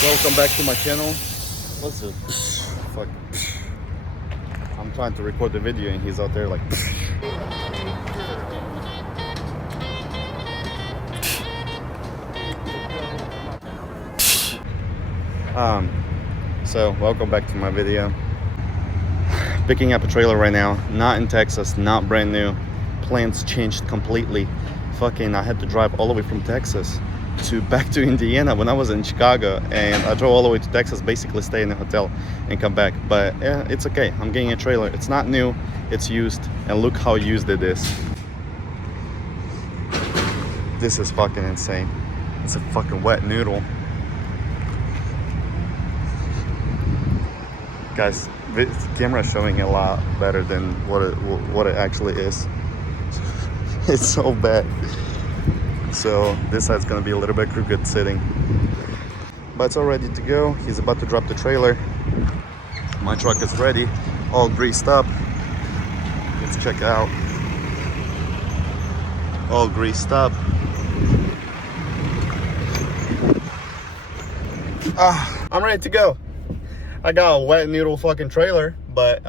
Welcome back to my channel. What's it? Fuck. I'm trying to record the video and he's out there like. So welcome back to my video. Picking up a trailer right now, not in Texas, not brand new. Plans changed completely. Fucking, I had to drive all the way from Texas back to Indiana when I was in Chicago, and I drove all the way to Texas, basically stay in a hotel and come back. But yeah, it's okay. I'm getting a trailer. It's not new, it's used, and look how used it is. This is fucking insane. It's a fucking wet noodle. Guys, the camera is showing a lot better than what it actually is. It's so bad. So this side's gonna be a little bit crooked sitting, but it's all ready to go. He's about to drop the trailer. My truck is ready, all greased up. Let's check it out. All greased up. I'm ready to go. I got a wet noodle fucking trailer, but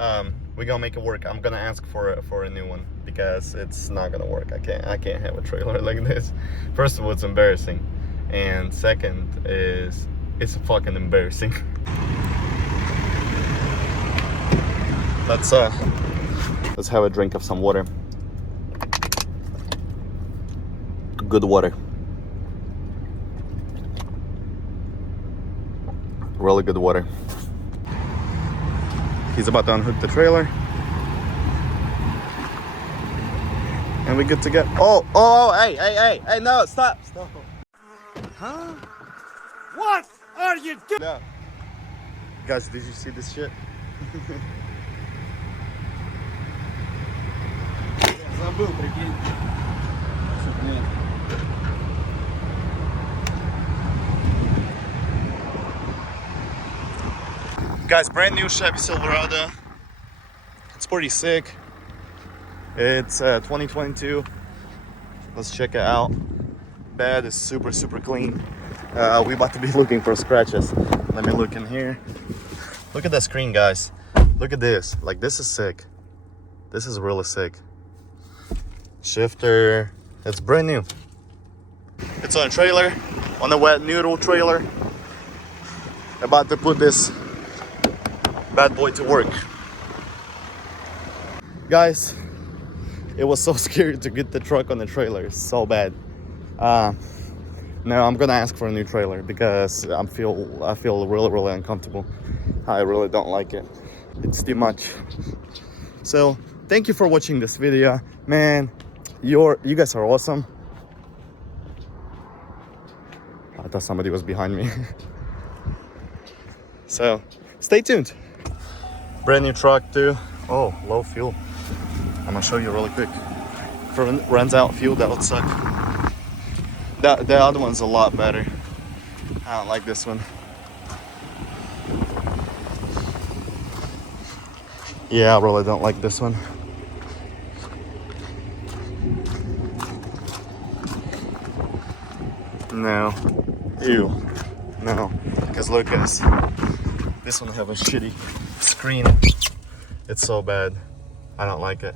we're gonna make it work. I'm gonna ask for a new one because it's not gonna work. I can't have a trailer like this. First of all, it's embarrassing, and second is it's fucking embarrassing. Let's have a drink of some water. Good water. Really good water. He's about to unhook the trailer. And we're good to go. Oh, hey, no, stop. Huh? What are you doing? No. Guys, did you see this shit? Забыл, прикинь. Guys, brand new Chevy Silverado. It's pretty sick. It's 2022. Let's check it out. Bed is super clean. We about to be looking for scratches. Let me look in here. Look at that screen, guys. Look at this. Like, this is sick. This is really sick. Shifter. It's brand new. It's on a trailer, on a wet noodle trailer. About to put this bad boy to work. Guys, it was so scary to get the truck on the trailer. It's so bad. Now I'm gonna ask for a new trailer because I feel really uncomfortable. I really don't like it. It's too much. So thank you for watching this video, man. You guys are awesome. I thought somebody was behind me. So stay tuned. Brand new truck too. Oh, low fuel. I'm gonna show you really quick. If it runs out fuel, that would suck. The other one's a lot better. I don't like this one. Yeah, I really don't like this one. No. Ew. No. Because look, guys. This one have a shitty screen. It's so bad. I don't like it.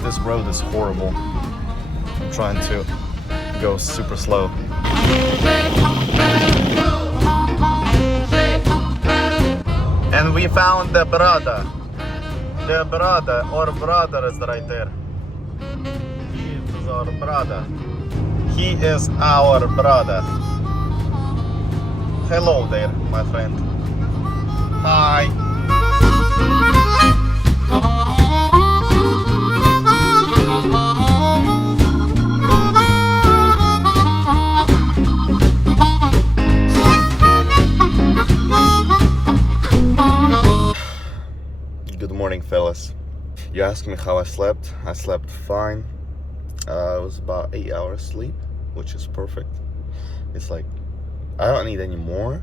This road is horrible. I'm trying to go super slow. And we found the brother. The brother, our brother is right there. He is our brother. He is our brother. Hello there, my friend. Hi. Good morning, fellas. You asked me how I slept. I slept fine. It was about 8 hours sleep, which is perfect. It's like, I don't need any more.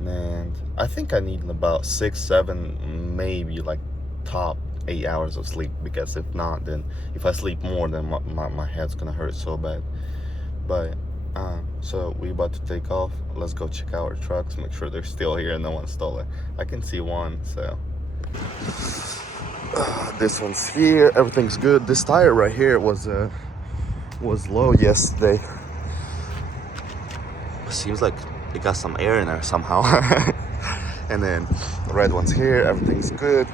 And I think I need about 6, 7, maybe like top 8 hours of sleep, because if not, then if I sleep more, then my head's gonna hurt so bad. But so we about to take off. Let's go check out our trucks, make sure they're still here and no one stole it. I can see one, so this one's here. Everything's good. This tire right here was low yesterday. Seems like it got some air in there somehow. And then the red one's here. Everything's good.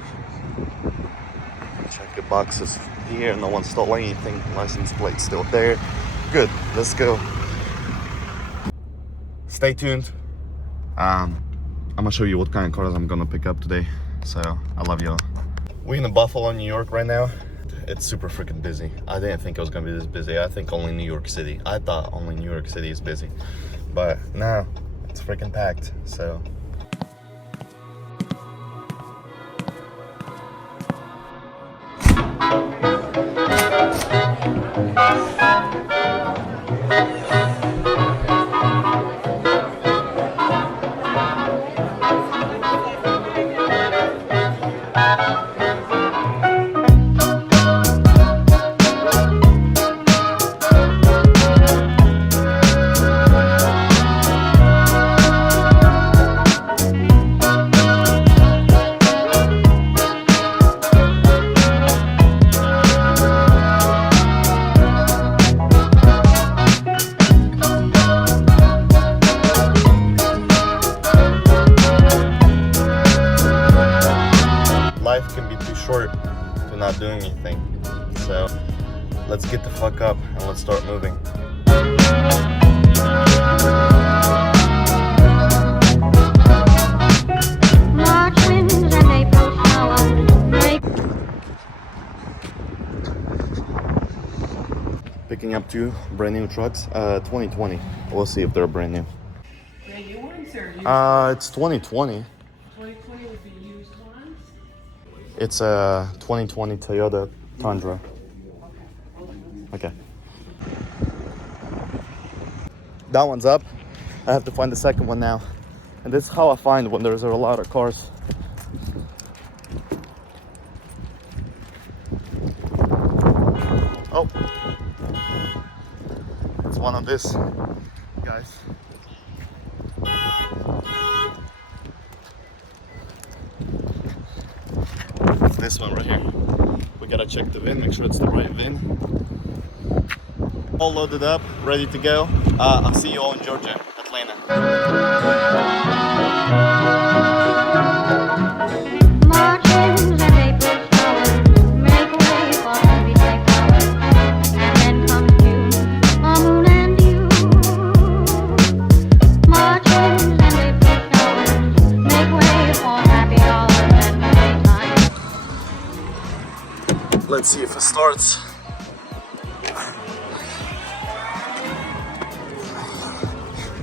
Check the boxes here. No one stole anything. License plate still there. Good. Let's go. Stay tuned. I'm gonna show you what kind of cars I'm gonna pick up today. So I love y'all. We're in Buffalo, New York right now. It's super freaking busy. I didn't think it was gonna be this busy. I think only New York City. I thought only New York City is busy, but now it's freaking packed. So life can be too short to not do anything. So let's get the fuck up and let's start moving. March winds and April showers make Picking up 2 brand new trucks, 2020. We'll see if they're brand new. Brand new ones or used? It's 2020. 2020 would be used ones. It's a 2020 Toyota Tundra. Okay. That one's up. I have to find the second one now. And this is how I find when there's a lot of cars. Oh. It's one of this, guys. It's this one right here. We gotta check the VIN, make sure it's the right VIN. All loaded up, ready to go. I'll see you all in Georgia, Atlanta. March winds and April showers make way for everyday flowers. And then comes June, a moon and you. March winds and April showers make way for happy hours and playtime. Let's see if it starts.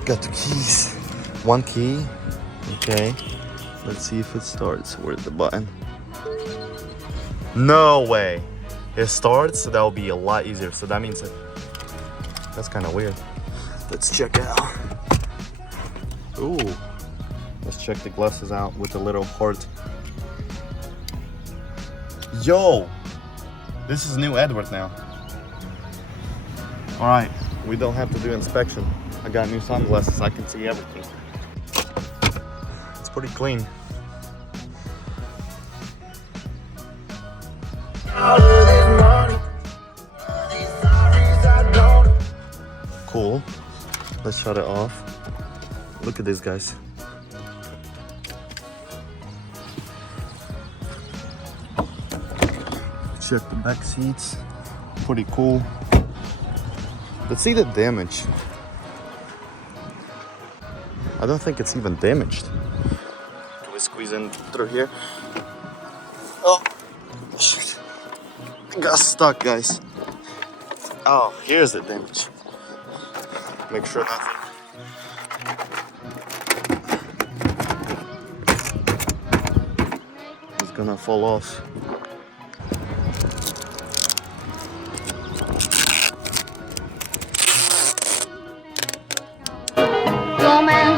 Got the keys. One key. Okay. Let's see if it starts. Where's the button? No way. It starts, so that'll be a lot easier. So that means that's kind of weird. Let's check it out. Ooh. Let's check the glasses out with a little heart. Yo! This is new Edward now. Alright, we don't have to do inspection. I got new sunglasses, I can see everything. It's pretty clean. Cool. Let's shut it off. Look at this, guys. Check the back seats. Pretty cool. Let's see the damage. I don't think it's even damaged. Can we squeeze in through here? Oh, shit. I got stuck, guys. Oh, here's the damage. Make sure nothing. It's gonna fall off. romance